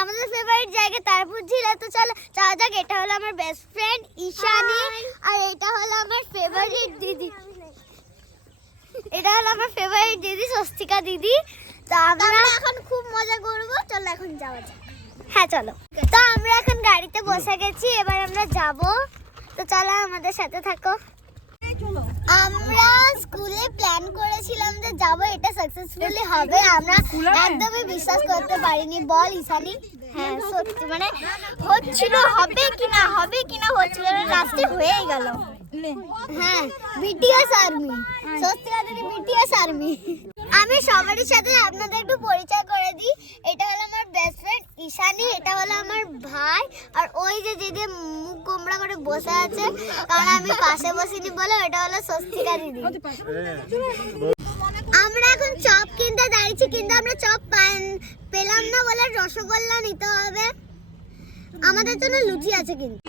আমাদের ফেভারিট জায়গা তারপর ঝিল। তো চলো যাওয়া যাক। এটা হলো আমার বেস্ট ফ্রেন্ড ঈশানী, আর এটা হলো আমার ফেভারিট দিদি, এটা হলো আমার ফেভারিট দিদি স্বস্তিকা দিদি। তো আমরা এখন খুব মজা করব, চলো এখন যাওয়া যাক। হ্যাঁ চলো। তো আমরা এখন গাড়িতে বসে গেছি, এবার আমরা যাব। তো চলো আমাদের সাথে থাকো। আমরা স্কুলে প্ল্যান করেছিলাম যে যাব, এটা সাকসেসফুলি হবে। আমরা একদমই বিশ্বাস করতে পারিনি, বল ঈশানী? হ্যাঁ সত্যি, মানে হচ্ছিল হবে কিনা হচ্ছিল, লাস্টে হয়ে গেল। হ্যাঁ বিটিএস আর্মি, স্বস্তিকা দিদি বিটিএস আর্মি। আমি সবারই সাথে আপনাদের একটু পরিচয় করে দিই। এটা হলো আমার বেস্ট ফ্রেন্ড ঈশানী, এটা হলো আমার ভাই, আর ওই যে দিদি মুখ গোমড়া করে বসে আছে, কারণ আমি পাশে বসিনি বলে, এটা হলো স্বস্তিকা দিদি। আমরা এখন চপ কিনতে দাঁড়িয়েছি, কিন্তু আমরা চপ পেলাম না বলে রসগোল্লা নিতে হবে। আমাদের জন্য লুচি আছে কিন্তু।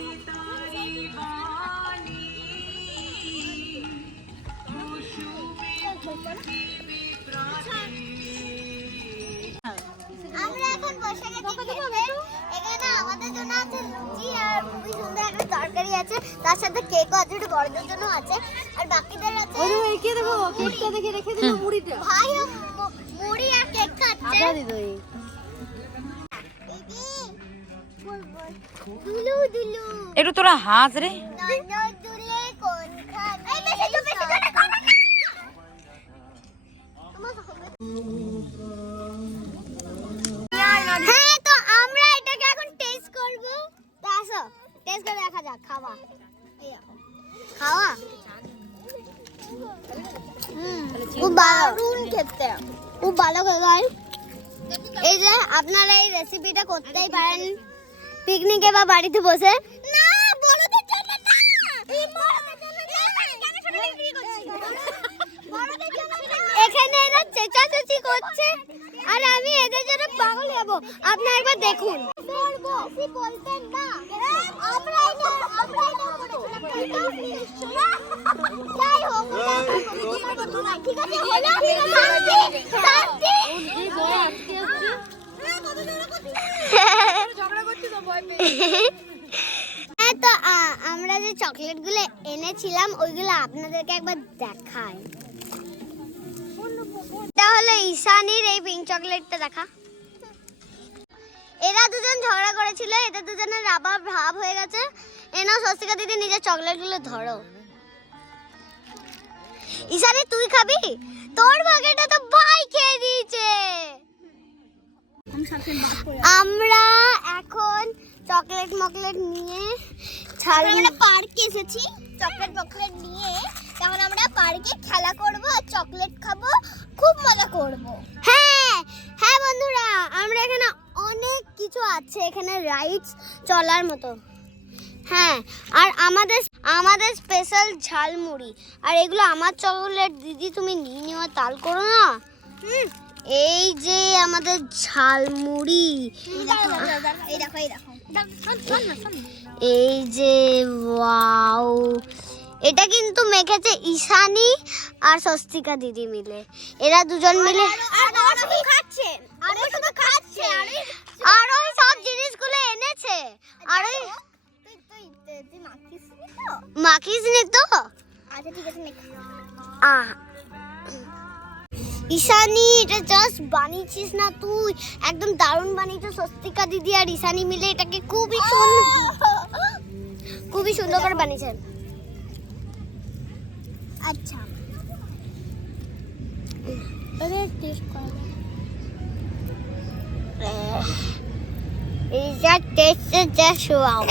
আমরা এখন বসে গেছি খেতে। এখানে আমাদের জন্য আছে লুচি আর খুবই সুন্দর একটা তরকারি আছে, তার সাথে কেকও আছে, একটু বড়দের জন্য আছে, আর বাকিদের আছে। ওই কে দেখো কেকটা দেখে রেখে দিল মুড়িটা। ভাই মুড়ি আর কেক খাচ্ছে। আদা দিদি দুলু দুলু একটু তোরা হাস রে। নন দুলে কোন খান। এই বেশি তো কর না। হ্যাঁ তো আমরা এটাকে এখন টেস্ট করব। তো আসো টেস্ট করে দেখা যাক। খাওয়া খাওয়া খুব দারুণ খেতে, খুব ভালো খাবার। এই যে আপনারা এই রেসিপিটা করতেই পারেন পিকনিকে বা বাড়িতে বসে। না বড়দের জন্য না, এই বড়দের জন্য না, বড়দের জন্য না। এখানে এরা চেঁচাচেঁচি করছে আর আমি এদের জন্য পাগল হব। আপনি একবার দেখুন। বেশি বলবেন না, আমরা এটা যাই হোক ঠিক আছে, হলো শান্তি। হ্যাঁ তো আমরা যে চকলেট গুলো এনেছিলাম ওইগুলো আপনাদেরকে একবার দেখাই। এটা হলো ঈশানীর এই পিঙ্ক চকলেটটা, দেখা। এরা দুজন ঝগড়া করেছিল, এদের দুজনের রাবার ভাব হয়ে গেছে। এনাও স্বস্তিকা দিদি নিজের চকলেট গুলো ধরো। ঈশানী তুই খাবি? তোর ভাগেটা তো ভাই খেয়ে দিয়েছে। আমরা এখন চকলেট মকলেট নিয়ে আমরা পার্কে এসেছি, চকলেট নিয়ে। তখন আমরা পার্কে খেলা করব আর চকলেট খাবো, খুব মজা করব। হ্যাঁ হ্যাঁ বন্ধুরা, আমরা এখানে অনেক কিছু আছে, এখানে রাইডস চলার মতো। হ্যাঁ আর আমাদের স্পেশাল ঝালমুড়ি, আর এগুলো আমার চকলেট দিদি, তুমি নিয়ে নেওয়া তাল করো না। এই যে আমাদের ঝালমুড়ি, এই যে ওয়াও, এটা কিন্তু মেখেছে ঈশানী আর স্বস্তিকা দিদি মিলে। এরা দুজন মিলে খাচ্ছে, আর ওই সব জিনিসগুলো এনেছে। আর ওই মাখিসনি তো? আচ্ছা ঠিক আছে। ঈশানী এটা জাস্ট বানিয়েছিস না তুই, একদম দারুণ বানিয়েছিস। স্বস্তিকা দিদি আর ঈশানী মিলে এটাকে খুবই সুন্দর করে বানিয়েছেন। আচ্ছা আরে টেস্ট কর, এই যা টেস্ট জাস্ট ওয়াও।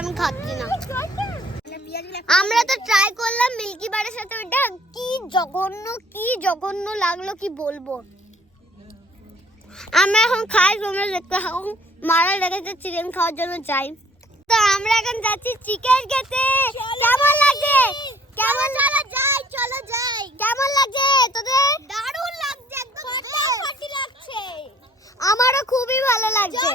আমি খাচ্ছি না। আমরা তো ট্রাই করলাম মিল্কি বারের সাথে, ওটা কি জঘন্য লাগলো কি বলবো। আমরা এখন খাই, তোমরা দেখতে থাকো। মারা লেগেছে চিকেন খাওয়ার জন্য যাই। তো আমরা এখন যাচ্ছি চিকেন খেতে। কেমন লাগছে? চলো যাই। কেমন লাগছে তোদের? দারুণ লাগছে, একদম ফাটাফাটি লাগছে। আমারও খুবই ভালো লাগছে।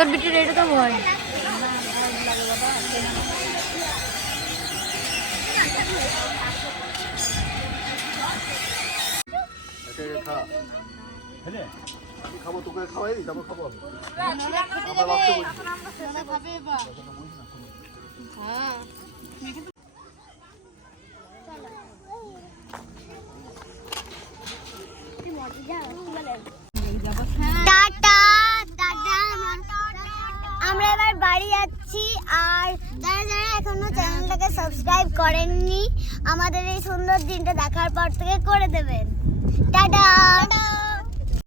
তোর বিটি রেডি তো ভয় খাবো তোকে খাওয়াই দিই তারপর খাবো আমরা এবার বাড়ি যাচ্ছি আর যারা যারা এখনো চ্যানেলটাকে সাবস্ক্রাইব করেননি আমাদের এই সুন্দর দিনটা দেখার পর থেকে করে দেবেন টাটা।